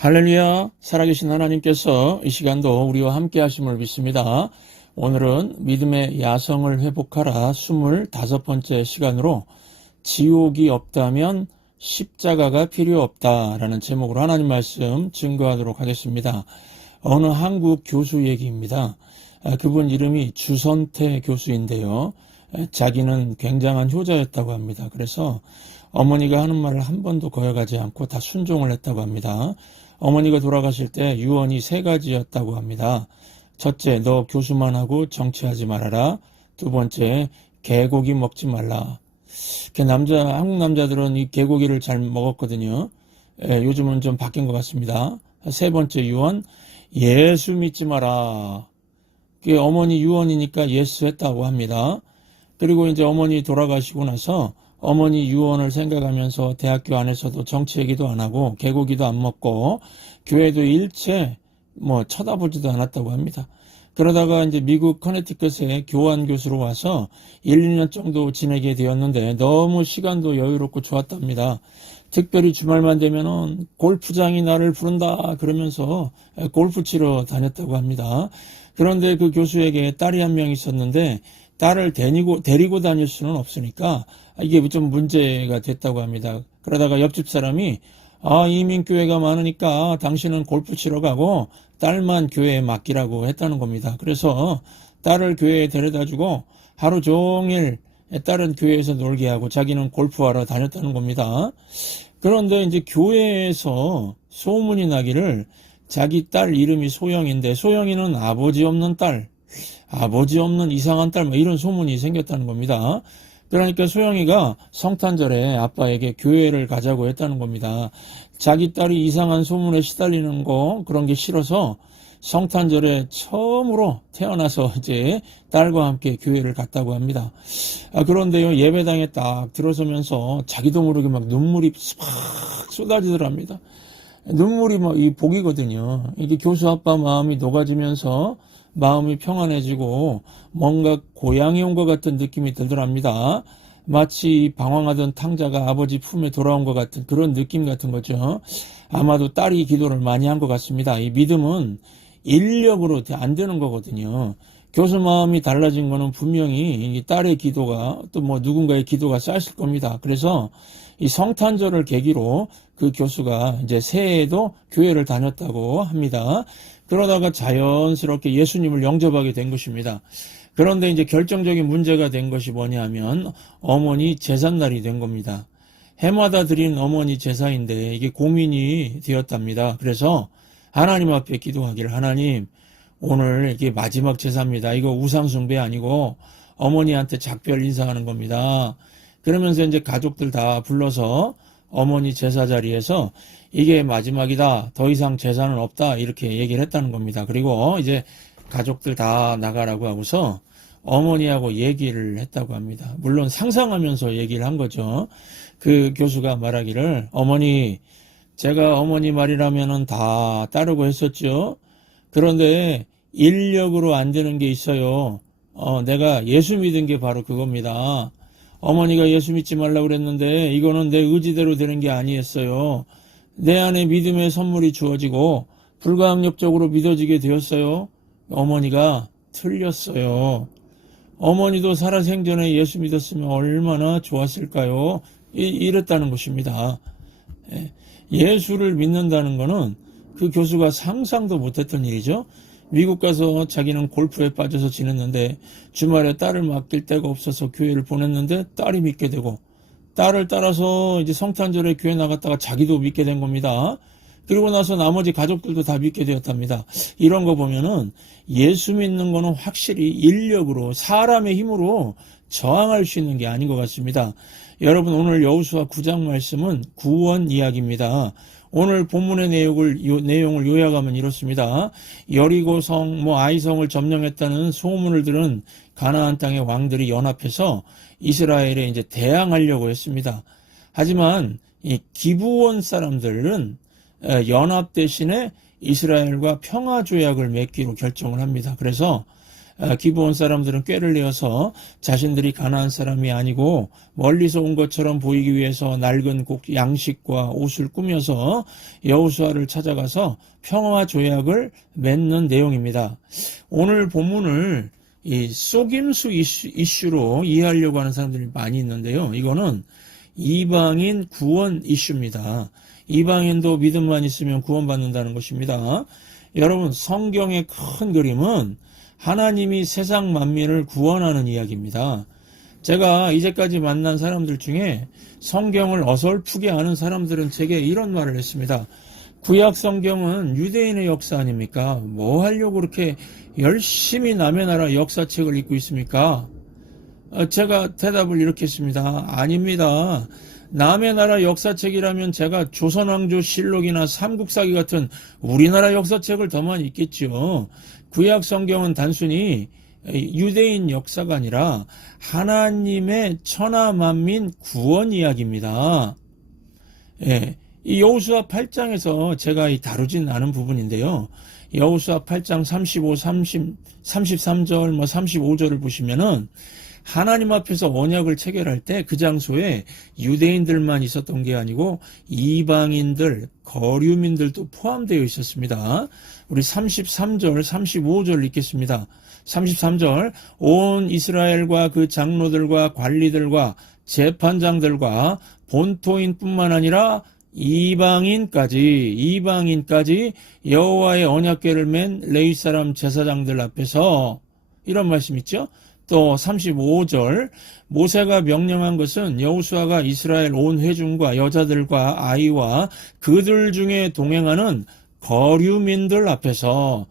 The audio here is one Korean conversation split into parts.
할렐루야, 살아계신 하나님께서 이 시간도 우리와 함께 하심을 믿습니다. 오늘은 믿음의 야성을 회복하라 25번째 시간으로 지옥이 없다면 십자가가 필요 없다라는 제목으로 하나님 말씀 증거하도록 하겠습니다. 어느 한국 교수 얘기입니다. 그분 이름이 주선태 교수인데요. 자기는 굉장한 효자였다고 합니다. 그래서 어머니가 하는 말을 한 번도 거역하지 않고 다 순종을 했다고 합니다. 어머니가 돌아가실 때 유언이 3가지였다고 합니다. 첫째, 너 교수만 하고 정치하지 말아라. 두 번째, 개고기 먹지 말라. 한국 남자들은 이 개고기를 잘 먹었거든요. 요즘은 좀 바뀐 것 같습니다. 세 번째 유언, 예수 믿지 마라. 그게 어머니 유언이니까 예수 했다고 합니다. 그리고 이제 어머니 돌아가시고 나서 어머니 유언을 생각하면서 대학교 안에서도 정치 얘기도 안 하고 개고기도 안 먹고 교회도 일체 쳐다보지도 않았다고 합니다. 그러다가 이제 미국 커네티컷에 교환 교수로 와서 1, 2년 정도 지내게 되었는데 너무 시간도 여유롭고 좋았답니다. 특별히 주말만 되면은 골프장이 나를 부른다 그러면서 골프 치러 다녔다고 합니다. 그런데 그 교수에게 딸이 한 명 있었는데 딸을 데리고 다닐 수는 없으니까 이게 좀 문제가 됐다고 합니다. 그러다가 옆집 사람이 이민교회가 많으니까 당신은 골프 치러 가고 딸만 교회에 맡기라고 했다는 겁니다. 그래서 딸을 교회에 데려다주고 하루 종일 딸은 교회에서 놀게 하고 자기는 골프하러 다녔다는 겁니다. 그런데 이제 교회에서 소문이 나기를 자기 딸 이름이 소영인데 소영이는 아버지 없는 딸, 아버지 없는 이상한 딸 이런 소문이 생겼다는 겁니다. 그러니까 소영이가 성탄절에 아빠에게 교회를 가자고 했다는 겁니다. 자기 딸이 이상한 소문에 시달리는 그런 게 싫어서 성탄절에 처음으로 태어나서 이제 딸과 함께 교회를 갔다고 합니다. 그런데요, 예배당에 딱 들어서면서 자기도 모르게 막 눈물이 막 쏟아지더랍니다. 눈물이 이 복이거든요. 이게 교수 아빠 마음이 녹아지면서 마음이 평안해지고 뭔가 고향에 온 것 같은 느낌이 들더랍니다. 마치 방황하던 탕자가 아버지 품에 돌아온 것 같은 그런 느낌 같은 거죠. 아마도 딸이 기도를 많이 한 것 같습니다. 이 믿음은 인력으로 안 되는 거거든요. 교수 마음이 달라진 거는 분명히 이 딸의 기도가 또 누군가의 기도가 쌓였을 겁니다. 그래서 이 성탄절을 계기로 그 교수가 이제 새해에도 교회를 다녔다고 합니다. 그러다가 자연스럽게 예수님을 영접하게 된 것입니다. 그런데 이제 결정적인 문제가 된 것이 뭐냐면 어머니 제삿날이 된 겁니다. 해마다 드린 어머니 제사인데 이게 고민이 되었답니다. 그래서 하나님 앞에 기도하기를 하나님 오늘 이게 마지막 제사입니다. 이거 우상숭배 아니고 어머니한테 작별 인사하는 겁니다. 그러면서 이제 가족들 다 불러서 어머니 제사 자리에서 이게 마지막이다. 더 이상 제사는 없다. 이렇게 얘기를 했다는 겁니다. 그리고 이제 가족들 다 나가라고 하고서 어머니하고 얘기를 했다고 합니다. 물론 상상하면서 얘기를 한 거죠. 그 교수가 말하기를 어머니 제가 어머니 말이라면은 다 따르고 했었죠. 그런데 인력으로 안 되는 게 있어요. 내가 예수 믿은 게 바로 그겁니다. 어머니가 예수 믿지 말라고 그랬는데 이거는 내 의지대로 되는 게 아니었어요. 내 안에 믿음의 선물이 주어지고 불가항력적으로 믿어지게 되었어요. 어머니가 틀렸어요. 어머니도 살아생전에 예수 믿었으면 얼마나 좋았을까요? 이랬다는 것입니다. 예수를 믿는다는 것은 그 교수가 상상도 못했던 일이죠. 미국 가서 자기는 골프에 빠져서 지냈는데 주말에 딸을 맡길 데가 없어서 교회를 보냈는데 딸이 믿게 되고 딸을 따라서 이제 성탄절에 교회 나갔다가 자기도 믿게 된 겁니다. 그리고 나서 나머지 가족들도 다 믿게 되었답니다. 이런 거 보면은 예수 믿는 거는 확실히 인력으로 사람의 힘으로 저항할 수 있는 게 아닌 것 같습니다. 여러분 오늘 여호수아 9장 말씀은 구원 이야기입니다. 오늘 본문의 내용을 요약하면 이렇습니다. 여리고성, 아이성을 점령했다는 소문을 들은 가나안 땅의 왕들이 연합해서 이스라엘에 이제 대항하려고 했습니다. 하지만 이 기브온 사람들은 연합 대신에 이스라엘과 평화 조약을 맺기로 결정을 합니다. 그래서 기브온 사람들은 꾀를 내어서 자신들이 가나안 사람이 아니고 멀리서 온 것처럼 보이기 위해서 낡은 양식과 옷을 꾸며서 여호수아를 찾아가서 평화 조약을 맺는 내용입니다. 오늘 본문을 이 속임수 이슈로 이해하려고 하는 사람들이 많이 있는데요. 이거는 이방인 구원 이슈입니다. 이방인도 믿음만 있으면 구원받는다는 것입니다. 여러분, 성경의 큰 그림은 하나님이 세상 만민을 구원하는 이야기입니다. 제가 이제까지 만난 사람들 중에 성경을 어설프게 아는 사람들은 제게 이런 말을 했습니다. 구약 성경은 유대인의 역사 아닙니까? 뭐 하려고 그렇게 열심히 남의 나라 역사책을 읽고 있습니까? 제가 대답을 이렇게 했습니다. 아닙니다. 남의 나라 역사책이라면 제가 조선왕조 실록이나 삼국사기 같은 우리나라 역사책을 더 많이 읽겠죠. 구약 성경은 단순히 유대인 역사가 아니라 하나님의 천하 만민 구원 이야기입니다. 예, 이 여호수아 8장에서 제가 다루진 않은 부분인데요. 여호수아 8장 35, 33절, 35절을 보시면은 하나님 앞에서 언약을 체결할 때 그 장소에 유대인들만 있었던 게 아니고 이방인들, 거류민들도 포함되어 있었습니다. 우리 33절, 35절 읽겠습니다. 33절, 온 이스라엘과 그 장로들과 관리들과 재판장들과 본토인뿐만 아니라 이방인까지 여호와의 언약궤를 맨 레위 사람 제사장들 앞에서, 이런 말씀 있죠? 또 35절, 모세가 명령한 것은 여호수아가 이스라엘 온 회중과 여자들과 아이와 그들 중에 동행하는 거류민들 앞에서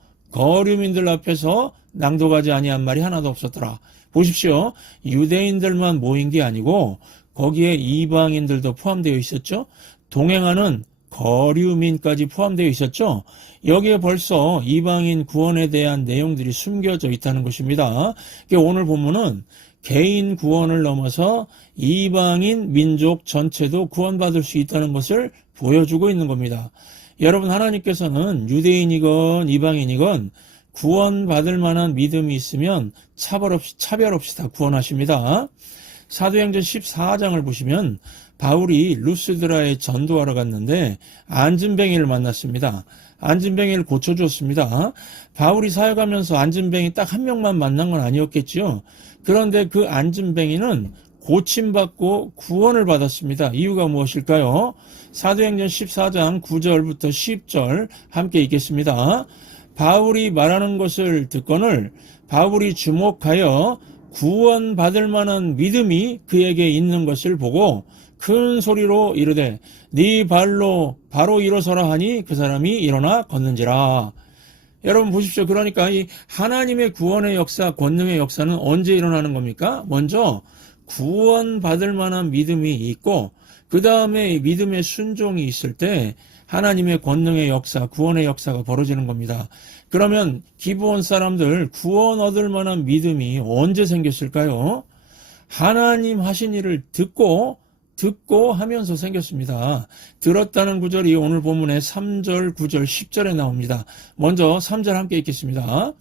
낭독하지 아니한 말이 하나도 없었더라. 보십시오. 유대인들만 모인 게 아니고 거기에 이방인들도 포함되어 있었죠. 동행하는 거류민까지 포함되어 있었죠. 여기에 벌써 이방인 구원에 대한 내용들이 숨겨져 있다는 것입니다. 오늘 본문은 개인 구원을 넘어서 이방인 민족 전체도 구원받을 수 있다는 것을 보여주고 있는 겁니다. 여러분, 하나님께서는 유대인이건 이방인이건 구원받을 만한 믿음이 있으면 차별 없이 다 구원하십니다. 사도행전 14장을 보시면 바울이 루스드라에 전도하러 갔는데 안진뱅이를 만났습니다. 안진뱅이를 고쳐주었습니다. 바울이 사역하면서 안진뱅이 딱 한 명만 만난 건 아니었겠죠. 그런데 그 안진뱅이는 고침받고 구원을 받았습니다. 이유가 무엇일까요? 사도행전 14장 9절부터 10절 함께 읽겠습니다. 바울이 말하는 것을 듣거늘 바울이 주목하여 구원받을 만한 믿음이 그에게 있는 것을 보고 큰 소리로 이르되 네 발로 바로 일어서라 하니 그 사람이 일어나 걷는지라. 여러분 보십시오. 그러니까 이 하나님의 구원의 역사, 권능의 역사는 언제 일어나는 겁니까? 먼저 구원받을 만한 믿음이 있고 그 다음에 믿음의 순종이 있을 때 하나님의 권능의 역사, 구원의 역사가 벌어지는 겁니다. 그러면 기브온 사람들 구원 얻을 만한 믿음이 언제 생겼을까요? 하나님 하신 일을 듣고 하면서 생겼습니다. 들었다는 구절이 오늘 본문의 3절, 9절, 10절에 나옵니다. 먼저 3절 함께 읽겠습니다.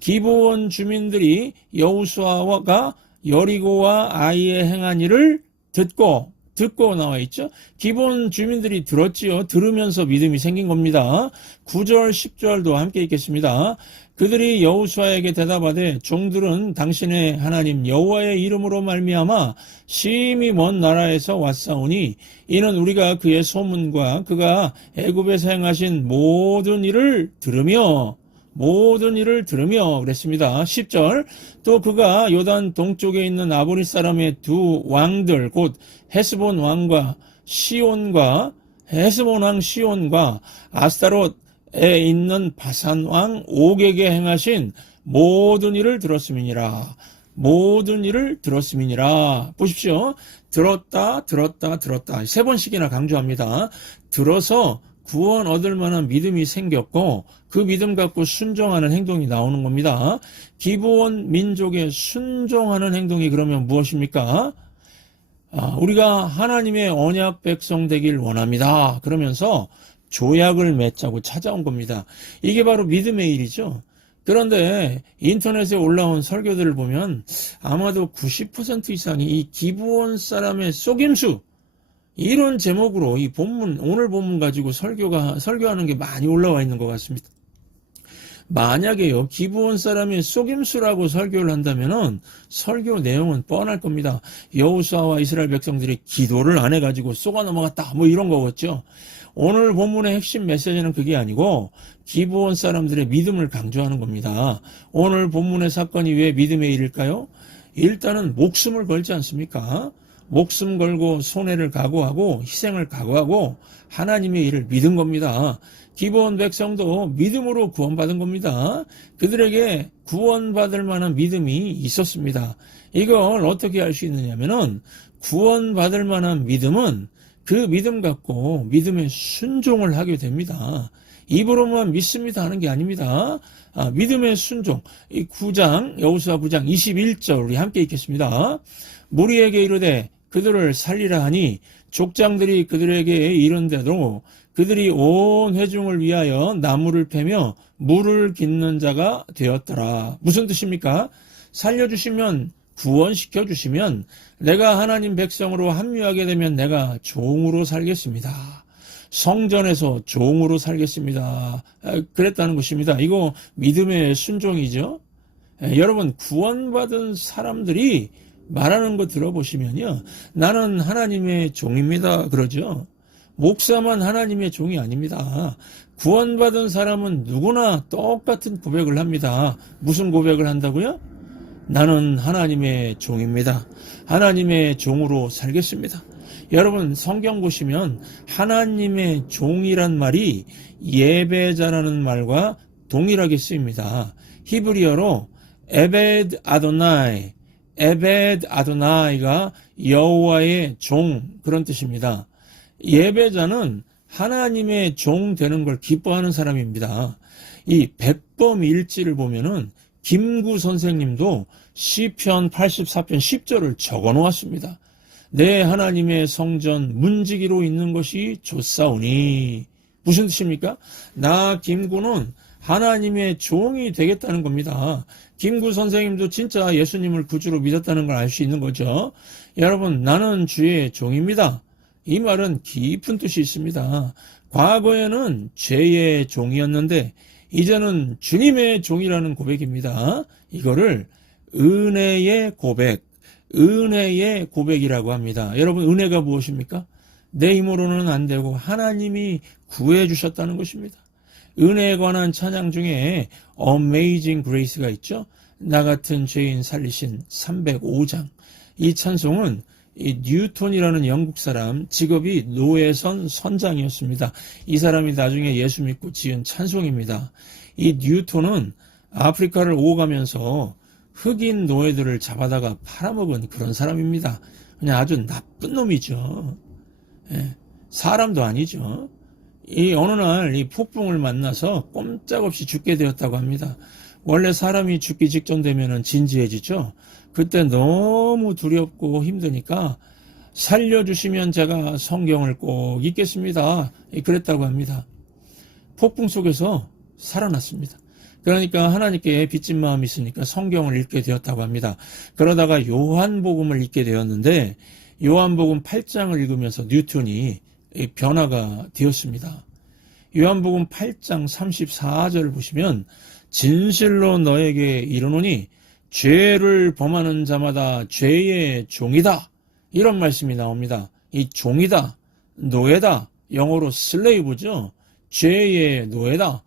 기브온 주민들이 여호수아가 여리고와 아이에 행한 일을 듣고 나와 있죠. 기브온 주민들이 들었지요. 들으면서 믿음이 생긴 겁니다. 9절, 10절도 함께 읽겠습니다. 그들이 여호수아에게 대답하되 종들은 당신의 하나님 여호와의 이름으로 말미암아 심히 먼 나라에서 왔사오니 이는 우리가 그의 소문과 그가 애굽에서 행하신 모든 일을 들으며 그랬습니다. 10절, 또 그가 요단 동쪽에 있는 아보리 사람의 두 왕들 곧 헤스본 왕 시온과 아스타롯에 있는 바산 왕 옥에게 행하신 모든 일을 들었음이니라. 보십시오. 들었다. 세 번씩이나 강조합니다. 들어서 구원 얻을 만한 믿음이 생겼고 그 믿음 갖고 순종하는 행동이 나오는 겁니다. 기브온 민족의 순종하는 행동이 그러면 무엇입니까? 우리가 하나님의 언약 백성 되길 원합니다. 그러면서 조약을 맺자고 찾아온 겁니다. 이게 바로 믿음의 일이죠. 그런데 인터넷에 올라온 설교들을 보면 아마도 90% 이상이 이 기브온 사람의 속임수, 이런 제목으로 이 본문, 오늘 본문 가지고 설교하는 게 많이 올라와 있는 것 같습니다. 만약에요, 기브온 사람이 속임수라고 설교를 한다면은 설교 내용은 뻔할 겁니다. 여호수아와 이스라엘 백성들이 기도를 안 해가지고 쏘가 넘어갔다, 뭐 이런 거겠죠. 오늘 본문의 핵심 메시지는 그게 아니고 기브온 사람들의 믿음을 강조하는 겁니다. 오늘 본문의 사건이 왜 믿음의 일일까요? 일단은 목숨을 걸지 않습니까? 목숨 걸고 손해를 각오하고 희생을 각오하고 하나님의 일을 믿은 겁니다. 기브온 백성도 믿음으로 구원받은 겁니다. 그들에게 구원받을 만한 믿음이 있었습니다. 이걸 어떻게 알 수 있느냐면은 구원받을 만한 믿음은 그 믿음 갖고 믿음에 순종을 하게 됩니다. 입으로만 믿습니다 하는 게 아닙니다. 믿음의 순종. 이 9장, 여호수아 9장 21절 우리 함께 읽겠습니다. 무리에게 이르되 그들을 살리라 하니 족장들이 그들에게 이른대로 그들이 온 회중을 위하여 나무를 패며 물을 깃는 자가 되었더라. 무슨 뜻입니까? 살려주시면, 구원시켜 주시면 내가 하나님 백성으로 합류하게 되면 내가 종으로 살겠습니다. 성전에서 종으로 살겠습니다. 그랬다는 것입니다. 이거 믿음의 순종이죠. 여러분, 구원받은 사람들이 말하는 거 들어보시면요, 나는 하나님의 종입니다 그러죠. 목사만 하나님의 종이 아닙니다. 구원받은 사람은 누구나 똑같은 고백을 합니다. 무슨 고백을 한다고요? 나는 하나님의 종입니다. 하나님의 종으로 살겠습니다. 여러분, 성경 보시면 하나님의 종이란 말이 예배자라는 말과 동일하게 쓰입니다. 히브리어로 에베드 아도나이, 에베드 아도나이가 여호와의 종, 그런 뜻입니다. 예배자는 하나님의 종 되는 걸 기뻐하는 사람입니다. 이 백범일지를 보면은 김구 선생님도 시편 84편 10절을 적어 놓았습니다. 내 하나님의 성전 문지기로 있는 것이 좋사오니. 무슨 뜻입니까? 나 김구는 하나님의 종이 되겠다는 겁니다. 김구 선생님도 진짜 예수님을 구주로 믿었다는 걸 알 수 있는 거죠. 여러분, 나는 주의 종입니다. 이 말은 깊은 뜻이 있습니다. 과거에는 죄의 종이었는데 이제는 주님의 종이라는 고백입니다. 이거를 은혜의 고백, 은혜의 고백이라고 합니다. 여러분, 은혜가 무엇입니까? 내 힘으로는 안 되고 하나님이 구해 주셨다는 것입니다. 은혜에 관한 찬양 중에 Amazing Grace가 있죠. 나 같은 죄인 살리신 305장. 이 찬송은 이 뉴턴이라는 영국 사람, 직업이 노예선 선장이었습니다. 이 사람이 나중에 예수 믿고 지은 찬송입니다. 이 뉴턴은 아프리카를 오가면서 흑인 노예들을 잡아다가 팔아먹은 그런 사람입니다. 그냥 아주 나쁜 놈이죠. 예, 사람도 아니죠. 이 어느 날 이 폭풍을 만나서 꼼짝없이 죽게 되었다고 합니다. 원래 사람이 죽기 직전 되면은 진지해지죠. 그때 너무 두렵고 힘드니까 살려주시면 제가 성경을 꼭 읽겠습니다. 그랬다고 합니다. 폭풍 속에서 살아났습니다. 그러니까 하나님께 빚진 마음이 있으니까 성경을 읽게 되었다고 합니다. 그러다가 요한복음을 읽게 되었는데 요한복음 8장을 읽으면서 뉴턴이 변화가 되었습니다. 요한복음 8장 34절을 보시면 진실로 너에게 이르노니 죄를 범하는 자마다 죄의 종이다. 이런 말씀이 나옵니다. 이 종이다, 노예다, 영어로 슬레이브죠. 죄의 노예다.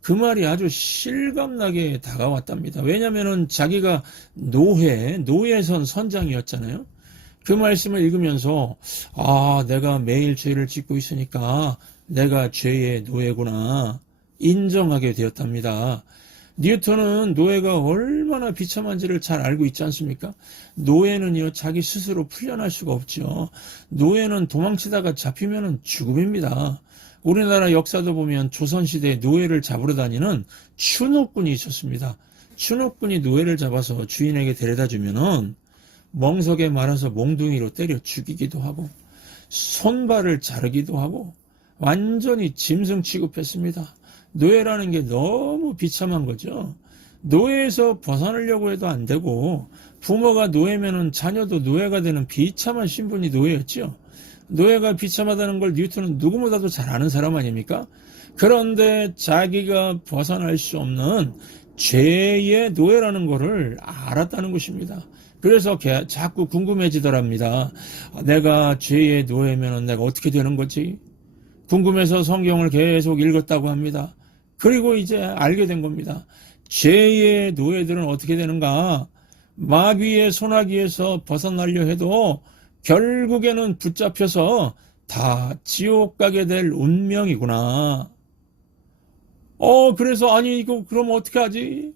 그 말이 아주 실감나게 다가왔답니다. 왜냐하면 자기가 노예선 선장이었잖아요. 그 말씀을 읽으면서 내가 매일 죄를 짓고 있으니까 내가 죄의 노예구나 인정하게 되었답니다. 뉴턴은 노예가 얼마나 비참한지를 잘 알고 있지 않습니까? 노예는요, 자기 스스로 풀려날 수가 없죠. 노예는 도망치다가 잡히면 죽음입니다. 우리나라 역사도 보면 조선시대에 노예를 잡으러 다니는 추노꾼이 있었습니다. 추노꾼이 노예를 잡아서 주인에게 데려다 주면은 멍석에 말아서 몽둥이로 때려 죽이기도 하고 손발을 자르기도 하고 완전히 짐승 취급했습니다. 노예라는 게 너무 비참한 거죠. 노예에서 벗어나려고 해도 안 되고, 부모가 노예면은 자녀도 노예가 되는 비참한 신분이 노예였죠. 노예가 비참하다는 걸 뉴턴은 누구보다도 잘 아는 사람 아닙니까? 그런데 자기가 벗어날 수 없는 죄의 노예라는 것을 알았다는 것입니다. 그래서 자꾸 궁금해지더랍니다. 내가 죄의 노예면 내가 어떻게 되는 거지? 궁금해서 성경을 계속 읽었다고 합니다. 그리고 이제 알게 된 겁니다. 죄의 노예들은 어떻게 되는가? 마귀의 손아귀에서 벗어나려 해도 결국에는 붙잡혀서 다 지옥 가게 될 운명이구나. 그래서 아니 이거 그럼 어떻게 하지?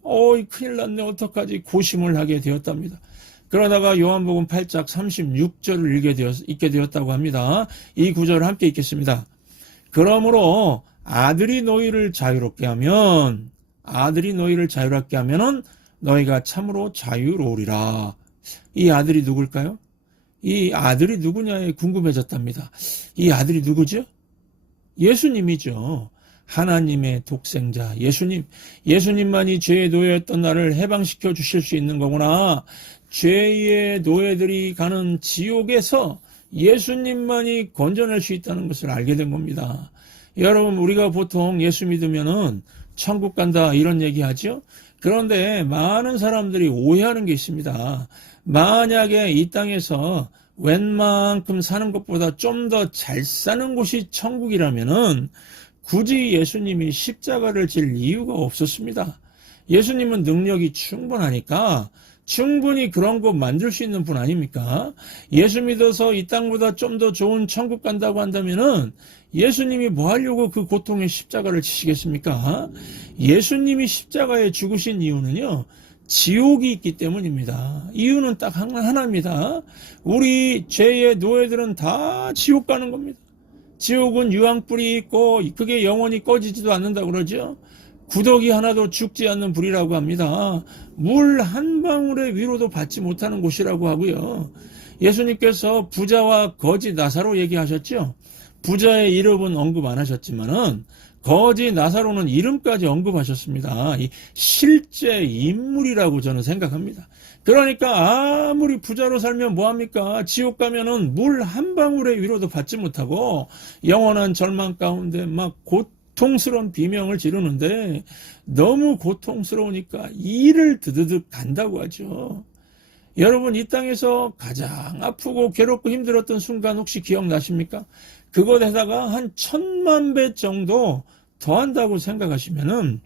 큰일 났네 어떡하지? 고심을 하게 되었답니다. 그러다가 요한복음 8장 36절을 읽게 되었다고 합니다. 이 구절을 함께 읽겠습니다. 그러므로 아들이 너희를 자유롭게 하면은 너희가 참으로 자유로우리라. 이 아들이 누굴까요? 이 아들이 누구냐에 궁금해졌답니다. 이 아들이 누구죠? 예수님이죠. 하나님의 독생자 예수님만이 죄의 노예였던 나를 해방시켜 주실 수 있는 거구나. 죄의 노예들이 가는 지옥에서 예수님만이 건져낼 수 있다는 것을 알게 된 겁니다. 여러분, 우리가 보통 예수 믿으면은 천국 간다 이런 얘기 하죠. 그런데 많은 사람들이 오해하는 게 있습니다. 만약에 이 땅에서 웬만큼 사는 것보다 좀 더 잘 사는 곳이 천국이라면은 굳이 예수님이 십자가를 질 이유가 없었습니다. 예수님은 능력이 충분하니까 충분히 그런 거 만들 수 있는 분 아닙니까? 예수 믿어서 이 땅보다 좀 더 좋은 천국 간다고 한다면은 예수님이 뭐 하려고 그 고통의 십자가를 지시겠습니까? 예수님이 십자가에 죽으신 이유는요, 지옥이 있기 때문입니다. 이유는 딱 하나입니다. 우리 죄의 노예들은 다 지옥 가는 겁니다. 지옥은 유황불이 있고 그게 영원히 꺼지지도 않는다고 그러죠. 구더기 하나도 죽지 않는 불이라고 합니다. 물 한 방울의 위로도 받지 못하는 곳이라고 하고요. 예수님께서 부자와 거지 나사로 얘기하셨죠. 부자의 이름은 언급 안 하셨지만은 거지 나사로는 이름까지 언급하셨습니다. 이 실제 인물이라고 저는 생각합니다. 그러니까 아무리 부자로 살면 뭐합니까? 지옥 가면은 물 한 방울의 위로도 받지 못하고 영원한 절망 가운데 막 고통스러운 비명을 지르는데 너무 고통스러우니까 이를 드드득 간다고 하죠. 여러분, 이 땅에서 가장 아프고 괴롭고 힘들었던 순간 혹시 기억나십니까? 그것에다가 한 1000만 배 정도 더한다고 생각하시면은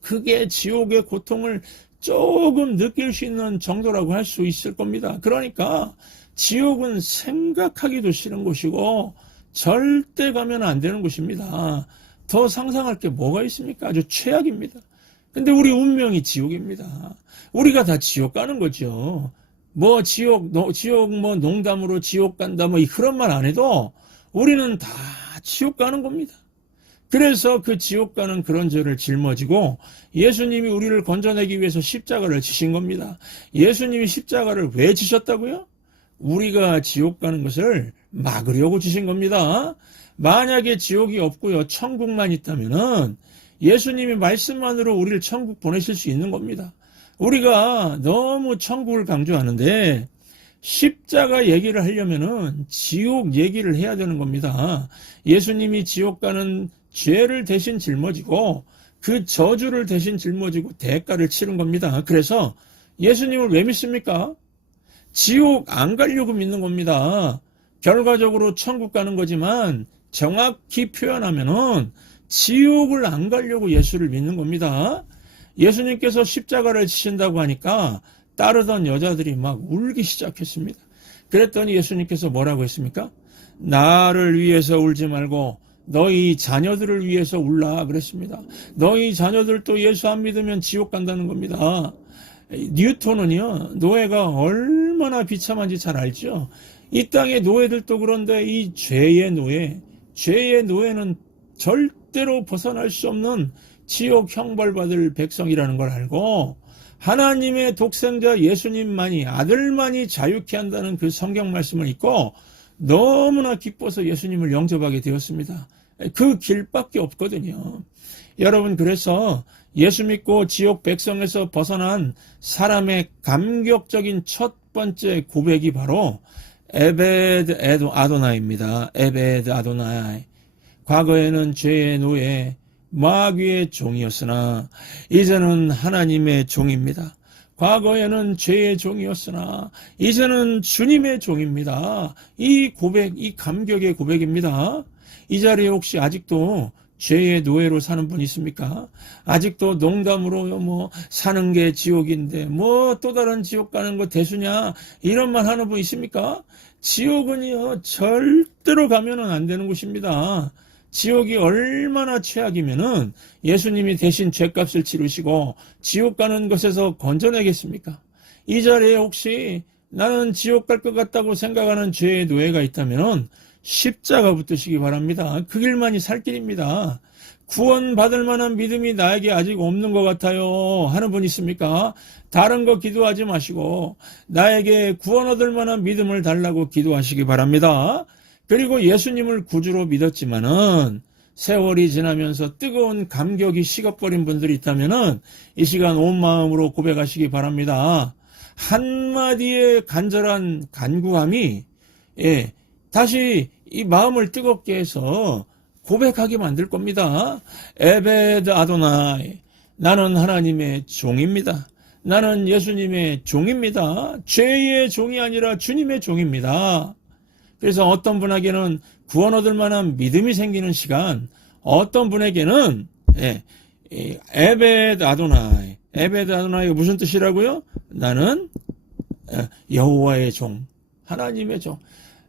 그게 지옥의 고통을 조금 느낄 수 있는 정도라고 할 수 있을 겁니다. 그러니까 지옥은 생각하기도 싫은 곳이고 절대 가면 안 되는 곳입니다. 더 상상할 게 뭐가 있습니까? 아주 최악입니다. 근데 우리 운명이 지옥입니다. 우리가 다 지옥 가는 거죠. 뭐 지옥 뭐 농담으로 지옥 간다 뭐 그런 말 안 해도 우리는 다 지옥 가는 겁니다. 그래서 그 지옥 가는 그런 죄를 짊어지고 예수님이 우리를 건져내기 위해서 십자가를 지신 겁니다. 예수님이 십자가를 왜 지셨다고요? 우리가 지옥 가는 것을 막으려고 지신 겁니다. 만약에 지옥이 없고요, 천국만 있다면은 예수님이 말씀만으로 우리를 천국 보내실 수 있는 겁니다. 우리가 너무 천국을 강조하는데 십자가 얘기를 하려면은 지옥 얘기를 해야 되는 겁니다. 예수님이 지옥 가는 죄를 대신 짊어지고 그 저주를 대신 짊어지고 대가를 치른 겁니다. 그래서 예수님을 왜 믿습니까? 지옥 안 가려고 믿는 겁니다. 결과적으로 천국 가는 거지만 정확히 표현하면은 지옥을 안 가려고 예수를 믿는 겁니다. 예수님께서 십자가를 지신다고 하니까 따르던 여자들이 막 울기 시작했습니다. 그랬더니 예수님께서 뭐라고 했습니까? 나를 위해서 울지 말고 너희 자녀들을 위해서 울라 그랬습니다. 너희 자녀들도 예수 안 믿으면 지옥 간다는 겁니다. 뉴턴은요, 노예가 얼마나 비참한지 잘 알죠. 이 땅의 노예들도 그런데 이 죄의 노예는 절대로 벗어날 수 없는 지옥 형벌받을 백성이라는 걸 알고 하나님의 독생자 예수님만이, 아들만이 자유케 한다는 그 성경 말씀을 읽고 너무나 기뻐서 예수님을 영접하게 되었습니다. 그 길밖에 없거든요. 여러분, 그래서 예수 믿고 지옥 백성에서 벗어난 사람의 감격적인 첫 번째 고백이 바로 에베드 아도나이입니다. 에베드 아도나이. 과거에는 죄의 노예, 마귀의 종이었으나 이제는 하나님의 종입니다. 과거에는 죄의 종이었으나 이제는 주님의 종입니다. 이 고백, 이 감격의 고백입니다. 이 자리에 혹시 아직도 죄의 노예로 사는 분 있습니까? 아직도 농담으로 사는 게 지옥인데 또 다른 지옥 가는 거 대수냐 이런 말 하는 분 있습니까? 지옥은요 절대로 가면은 안 되는 곳입니다. 지옥이 얼마나 최악이면은 예수님이 대신 죄값을 치르시고 지옥 가는 것에서 건져내겠습니까? 이 자리에 혹시 나는 지옥 갈 것 같다고 생각하는 죄의 노예가 있다면은 십자가 붙드시기 바랍니다. 그 길만이 살 길입니다. 구원받을 만한 믿음이 나에게 아직 없는 것 같아요 하는 분 있습니까? 다른 거 기도하지 마시고 나에게 구원 얻을 만한 믿음을 달라고 기도하시기 바랍니다. 그리고 예수님을 구주로 믿었지만은 세월이 지나면서 뜨거운 감격이 식어버린 분들이 있다면은 이 시간 온 마음으로 고백하시기 바랍니다. 한마디의 간절한 간구함이 다시 이 마음을 뜨겁게 해서 고백하게 만들 겁니다. 에베드 아도나이, 나는 하나님의 종입니다. 나는 예수님의 종입니다. 죄의 종이 아니라 주님의 종입니다. 그래서 어떤 분에게는 구원 얻을 만한 믿음이 생기는 시간, 어떤 분에게는 에베드 아도나이, 에베드 아도나이가 무슨 뜻이라고요? 나는 여호와의 종, 하나님의 종.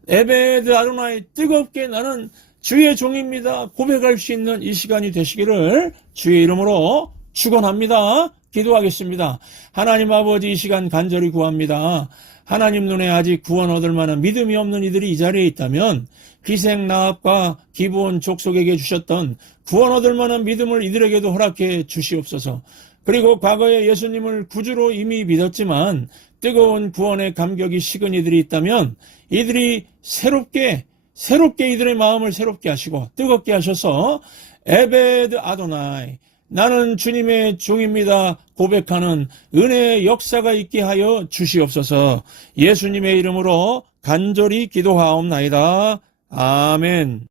에베드 아도나이, 뜨겁게 나는 주의 종입니다. 고백할 수 있는 이 시간이 되시기를 주의 이름으로 축원합니다. 기도하겠습니다. 하나님 아버지, 이 시간 간절히 구합니다. 하나님 눈에 아직 구원 얻을 만한 믿음이 없는 이들이 이 자리에 있다면 기생 나합과 기브온 족속에게 주셨던 구원 얻을 만한 믿음을 이들에게도 허락해 주시옵소서. 그리고 과거에 예수님을 구주로 이미 믿었지만 뜨거운 구원의 감격이 식은 이들이 있다면 이들이 새롭게 이들의 마음을 새롭게 하시고 뜨겁게 하셔서 에베드 아도나이, 나는 주님의 종입니다 고백하는 은혜의 역사가 있게 하여 주시옵소서. 예수님의 이름으로 간절히 기도하옵나이다. 아멘.